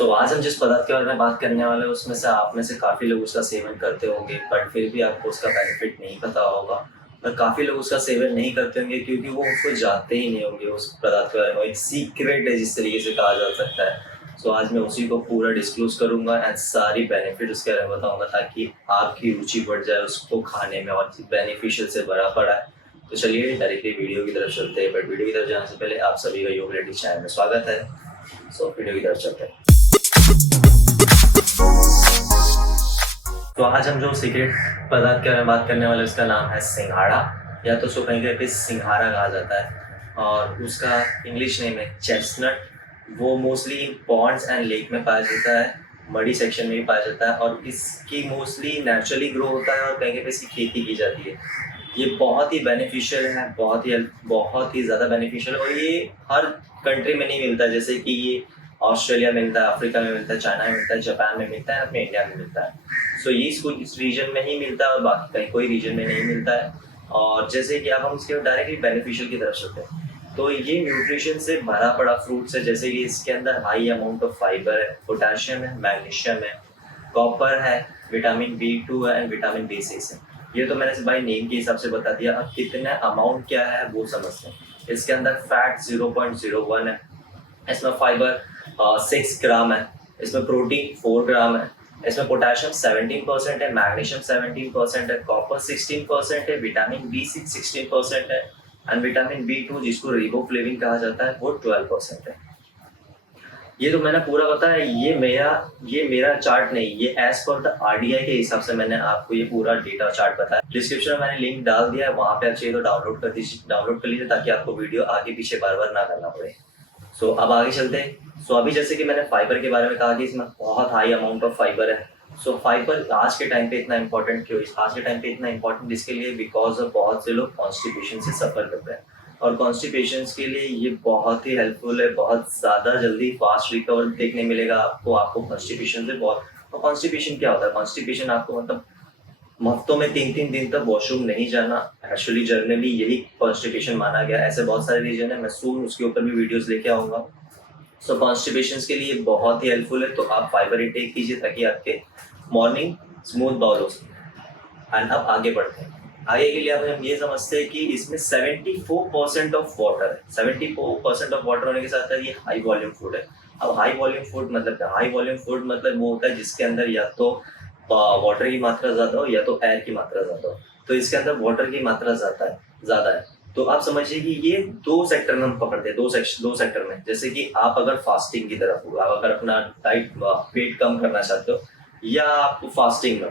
आज हम जिस पदार्थ के बारे में बात करने वाले हैं उसमें से आप में से काफ़ी लोग उसका सेवन करते होंगे, बट फिर भी आपको उसका बेनिफिट नहीं पता होगा। और काफ़ी लोग उसका सेवन नहीं करते होंगे क्योंकि वो उसको जानते ही नहीं होंगे उस पदार्थ के बारे में। एक सीक्रेट है जिस तरीके से कहा जा सकता है। आज मैं उसी को पूरा डिस्क्लोज करूंगा एंड सारी बेनिफिट उसके बारे में बताऊंगा ताकि आपकी रुचि बढ़ जाए उसको खाने में और बेनिफिशियल से भरा पड़ा है। तो चलिए डायरेक्टली वीडियो की तरफ चलते हैं, बट वीडियो की तरफ जाने से पहले आप सभी का योग रेडी चैनल में स्वागत है। वीडियो की तरफ चलते हैं। आज हम जो सीक्रेट पदार्थ के बारे में बात करने वाले उसका नाम है सिंघाड़ा, या तो उसको कहीं पे सिंघाड़ा कहा जाता है और उसका इंग्लिश नेम है चेस्टनट। वो mostly in Pond's and lake में पाया जाता है, मडी सेक्शन में भी पाया जाता है और इसकी मोस्टली नेचुरली ग्रो होता है और कहीं पे इसकी खेती की जाती है। ये बहुत ही बेनिफिशियल है, बहुत ही ज़्यादा बेनिफिशियल है और ये हर कंट्री में नहीं मिलता है। जैसे कि ये ऑस्ट्रेलिया में मिलता है, अफ्रीका में मिलता है, चाइना में मिलता है, जापान में मिलता है, अपने इंडिया में मिलता है। ये इसको इस रीजन में ही मिलता है और बाकी कहीं कोई रीजन में नहीं मिलता है। और जैसे कि अब हम इसके डायरेक्टली बेनिफिशियल की तरफ चलते हैं, तो ये न्यूट्रिशन से भरा पड़ा फ्रूट्स है। जैसे कि इसके अंदर हाई अमाउंट ऑफ फाइबर है, पोटेशियम है, मैग्नीशियम है, कॉपर है, विटामिन B2 है एंड विटामिन B6 है। ये तो मैंने भाई नेम के हिसाब से बता दिया। अब कितना अमाउंट क्या है वो समझते हैं। इसके अंदर फैट 0.01 है, इसमें फाइबर 6 ग्राम है, इसमें प्रोटीन 4 ग्राम है, इसमें पोटेशियम 17% है, मैग्नीशियम 17% है, कॉपर 16% है, विटामिन B6 16% है एंड विटामिन B2 जिसको रिबोफ्लेविन कहा जाता है वो 12% है। ये तो मैंने पूरा बताया। ये मेरा चार्ट नहीं, ये एज पर द RDI के हिसाब से मैंने आपको ये पूरा डेटा चार्ट बताया। डिस्क्रिप्शन में मैंने लिंक डाल दिया है, वहाँ पे आप चाहिए तो डाउनलोड कर लीजिए ताकि आपको वीडियो आगे पीछे बार बार ना करना पड़े। अब आगे चलते हैं। अभी जैसे कि मैंने फाइबर के बारे में कहा कि इसमें बहुत हाई अमाउंट ऑफ फाइबर है। फाइबर आज के टाइम पे इतना इंपॉर्टेंट क्यों? आज के टाइम पे इतना इंपॉर्टेंट इसके लिए बिकॉज ऑफ बहुत से लोग कॉन्स्टिपेशन से सफ़र करते हैं और कॉन्स्टिपेशन के लिए ये बहुत ही हेल्पफुल है। बहुत ज़्यादा जल्दी फास्ट रिकवर देखने मिलेगा आपको कॉन्स्टिपेशन से। बहुत और कॉन्स्टिपेशन क्या होता है? कॉन्स्टिपेशन आपको मतलब हफ्तों में 3-3 दिन तक वॉशरूम नहीं जाना, एक्चुअली जर्नली यही कॉन्स्टिपेशन माना गया। ऐसे बहुत सारे रीजन है, मैं सून उसके ऊपर भी वीडियोस लेके आऊँगा। कॉन्स्टिपेशन के लिए बहुत ही हेल्पफुल है। तो आप फाइबर इंटेक कीजिए ताकि आपके मॉर्निंग स्मूथ बाउल हो सके। एंड अब आगे बढ़ते हैं। आगे के लिए अब हम ये समझते हैं कि इसमें 74% ऑफ वाटर है। 74% ऑफ वाटर होने के साथ ये हाई वॉल्यूम फूड है। अब हाई वॉल्यूम फूड मतलब क्या? हाई वॉल्यूम फूड मतलब वो होता है जिसके अंदर या तो वाटर की मात्रा ज़्यादा हो या तो एयर की मात्रा ज़्यादा हो। तो इसके अंदर वाटर की मात्रा ज़्यादा है। तो आप समझिए कि ये 2 सेक्टर में हम पकड़ते हैं, 2 सेक्टर में। जैसे कि आप अगर फास्टिंग की तरफ हो, आप अगर अपना डाइट वेट कम करना चाहते हो या आप फास्टिंग में,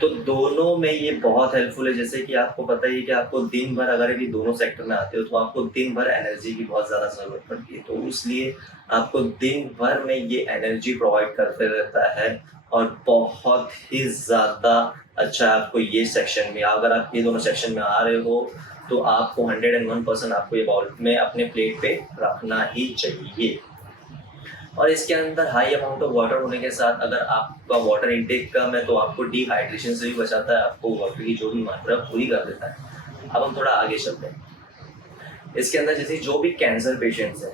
तो दोनों में ये बहुत हेल्पफुल है। जैसे कि आपको पता ही है कि आपको दिन भर अगर ये दोनों सेक्टर में आते हो तो आपको दिन भर एनर्जी की बहुत ज़्यादा ज़रूरत पड़ती है। तो इसलिए आपको दिन भर में ये एनर्जी प्रोवाइड करते रहता है और बहुत ही ज़्यादा अच्छा है आपको ये सेक्शन में। अगर आप ये दोनों सेक्शन में आ रहे हो तो आपको 101% आपको ये बाउल में अपने प्लेट पे रखना ही चाहिए। और इसके अंदर हाई अमाउंट ऑफ वाटर होने के साथ अगर आपका वाटर इंटेक कम है तो आपको डिहाइड्रेशन से भी बचाता है, आपको वाटर की जो भी मात्रा पूरी कर देता है। अब हम थोड़ा आगे चलते हैं। इसके अंदर जैसे जो भी कैंसर पेशेंट्स हैं,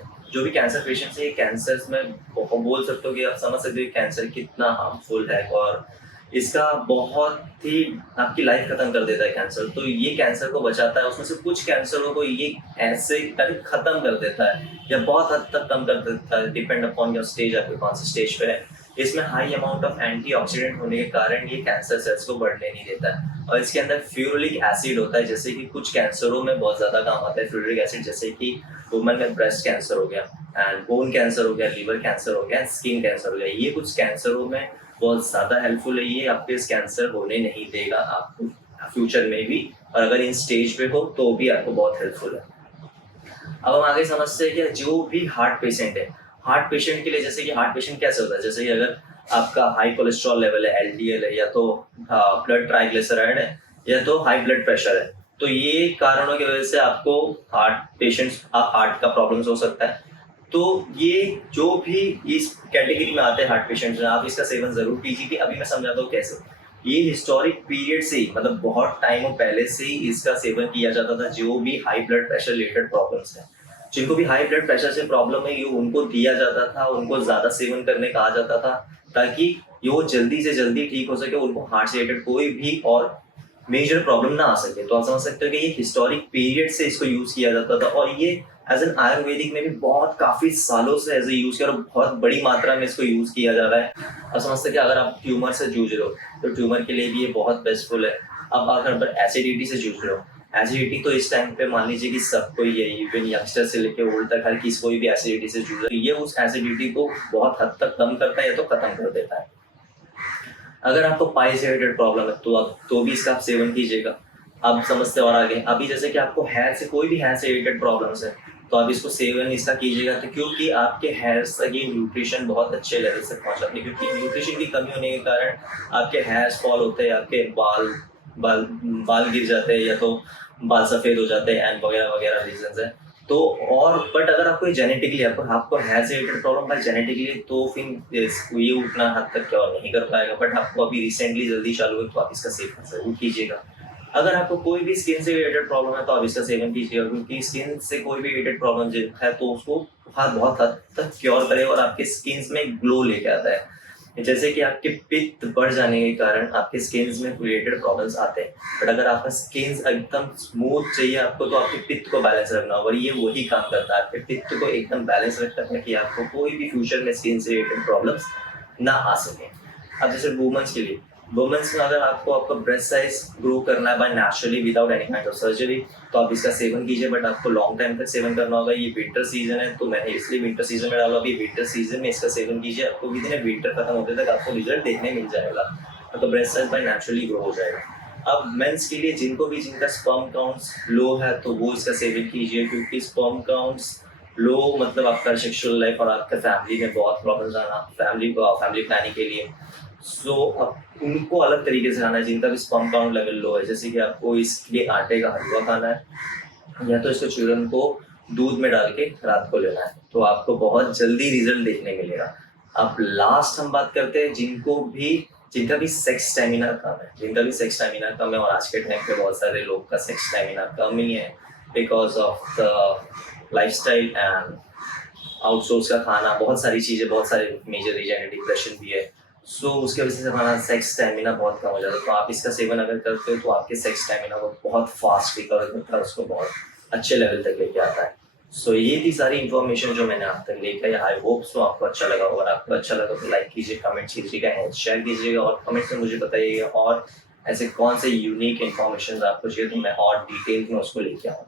ये कैंसर्स में बोल सकते हो कि आप समझ सकते हो कैंसर कितना हार्मफुल है और इसका बहुत ही आपकी लाइफ खत्म कर देता है कैंसर। तो ये कैंसर को बचाता है। उसमें से कुछ कैंसरों को ये ऐसे खत्म कर देता है या बहुत हद तक कम कर देता है, डिपेंड अपॉन योर स्टेज, आपके कौन से स्टेज पे है। इसमें हाई अमाउंट ऑफ एंटीऑक्सीडेंट होने के कारण ये कैंसर सेल्स को बढ़ने नहीं देता है। और इसके अंदर फ्यूरिक एसिड होता है, जैसे कि कुछ कैंसरों में बहुत ज़्यादा काम आता है फ्यूरिक एसिड। जैसे कि वुमन में ब्रेस्ट कैंसर हो गया एंड बोन कैंसर हो गया, लीवर कैंसर हो गया, स्किन कैंसर हो गया। ये कुछ कैंसरों में बहुत ज़्यादा हेल्पफुल है। ये आपके इस कैंसर होने नहीं देगा आपको फ्यूचर में भी, और अगर इन स्टेज पे हो तो भी आपको बहुत हेल्पफुल है। अब हम आगे समझते हैं कि जो भी हार्ट पेशेंट है, हार्ट पेशेंट के लिए जैसे कि हार्ट पेशेंट कैसे होता है? जैसे कि अगर आपका हाई कोलेस्ट्रॉल लेवल है, LDL है, या तो ब्लड ट्राइग्लिसराइड है, या तो हाई ब्लड प्रेशर है, तो ये कारणों की वजह से आपको हार्ट का प्रॉब्लम्स हो सकता है। तो ये जो भी इस कैटेगरी में आते हैं हार्ट पेशेंट्स, आप इसका सेवन जरूर कीजिए। कि अभी मैं समझाता हूँ कैसे। ये हिस्टोरिक पीरियड से ही, मतलब बहुत टाइम पहले से ही इसका सेवन किया जाता था जो भी high blood pressure related problems हैं। जिनको भी हाई ब्लड प्रेशर से प्रॉब्लम है, ये उनको दिया जाता था, उनको ज़्यादा सेवन करने कहा जाता था, ताकि ये वो जल्दी से जल्दी ठीक हो सके, उनको हार्ट से रिलेटेड कोई भी और मेजर प्रॉब्लम ना आ सके। तो आप समझ सकते हो कि ये हिस्टोरिक पीरियड से इसको यूज़ किया जाता था, और ये एज एन आयुर्वेदिक में भी बहुत काफ़ी सालों से एज ए यूज़ किया, और बहुत बड़ी मात्रा में इसको यूज़ किया जा रहा है। आप समझते हैं कि अगर आप ट्यूमर से जूझ रहे हो तो ट्यूमर के लिए भी ये बहुत बेस्टफुल है। अब अगर एसिडिटी से जूझ रहे हो, एसिडिटी तो इस टाइम पे मान लीजिए कि सबको ही है, इवन यंगस्टर से लेकर ओल्ड तक हर किसी कोई भी एसिडिटी से जूझ रहा है, ये उस एसिडिटी को बहुत हद तक कम करता है या तो खत्म कर देता है। अगर आपको पाई से रिलेटेड प्रॉब्लम है तो आप तो भी इसका आप सेवन कीजिएगा। आप समझते और आगे, अभी जैसे कि आपको हेयर से कोई भी हेयर से रिलेटेड प्रॉब्लम्स है तो आप इसको सेवन इसका कीजिएगा, तो क्योंकि आपके हेयर्स तक ये न्यूट्रिशन बहुत अच्छे लेवल से पहुंचाते हैं, क्योंकि न्यूट्रिशन की कमी होने के कारण आपके हेयर्स फॉल होते हैं, आपके बाल बाल बाल गिर जाते हैं, या तो बाल सफ़ेद हो जाते हैं, एंड वगैरह वगैरह रीजंस है। तो और बट अगर आपको जेनेटिकली आपको हेयर से रिलेटेड प्रॉब्लम है जेनेटिकली, तो फिर ये उतना हद तक क्या नहीं कर पाएगा, बट आपको अभी रिसेंटली जल्दी चालू है तो आप इसका सेवन जरूर कीजिएगा। अगर आपको कोई भी स्किन से रिलेटेड प्रॉब्लम है तो आप इसका सेवन कीजिएगा, क्योंकि स्किन से कोई भी रिलेटेड प्रॉब्लम है तो उसको बहुत हद तक क्योर करेगा और आपके स्किन में ग्लो लेके आता है। जैसे कि आपके पित्त बढ़ जाने के कारण आपके स्किन में रिलेटेड प्रॉब्लम्स आते हैं, बट अगर आपका स्किन एकदम स्मूथ चाहिए आपको, तो आपके पित्त को बैलेंस रखना होगा, और ये वही काम करता है, आपके पित्त को एकदम बैलेंस रखता है कि आपको कोई भी फ्यूचर में स्किन से रिलेटेड प्रॉब्लम्स ना आ सके। अब जैसे वुमेन्स के लिए, वुमेन्स में अगर आपको आपका ब्रेस्ट साइज ग्रो करना है by naturally without any kind of surgery, तो आप इसका सेवन कीजिए, बट आपको लॉन्ग टाइम तक सेवन करना होगा। ये विंटर सीजन है तो मैंने इसलिए विंटर सीजन में डाला, अभी विंटर सीजन में इसका सेवन कीजिए, आपको विदिन ए विंटर खत्म होते तक आपको रिजल्ट देखने मिल जाएगा, आपका breast size by naturally grow हो जाएगा। अब मेंस के लिए जिनका स्पर्म काउंट्स लो है तो वो इसका सेवन कीजिए, क्योंकि स्पर्म काउंट्स लो मतलब आपका सेक्सुअल लाइफ और आपका फैमिली में बहुत प्रॉब्लम्स आना, फैमिली प्लानिंग के लिए। सो अब उनको अलग तरीके से खाना है जिनका भी स्पर्म काउंट लेवल लो है, जैसे कि आपको इसके आटे का हलवा खाना है, या तो इसको चूरन को दूध में डाल के रात को लेना है, तो आपको बहुत जल्दी रिजल्ट देखने मिलेगा। अब लास्ट हम बात करते हैं जिनका भी सेक्स स्टैमिना कम है, और आज के टाइम पे बहुत सारे लोग का सेक्स स्टैमिना कम ही है because of the lifestyle and outsource का खाना, बहुत सारी चीज़ें, बहुत सारे मेजर रीजन डिप्रेशन भी है। सो उसके वजह से हमारा सेक्स स्टैमिना बहुत कम हो जाता है, तो आप इसका सेवन अगर करते हो तो आपके सेक्स स्टैमिना को बहुत फास्ट रिकवर करता है, उसको बहुत अच्छे लेवल तक लेके आता है। सो ये थी सारी इन्फॉर्मेशन जो मैंने आप तक लेकर आया। आई होप सो आपको अच्छा लगा, और आपको अच्छा लगा तो लाइक कीजिए, कमेंट कीजिएगा एंड शेयर कीजिएगा, और कमेंट्स में मुझे बताइएगा और ऐसे कौन से यूनिक इन्फॉर्मेशन आपको चाहिए तो मैं और डिटेल में उसको लेके आऊँ।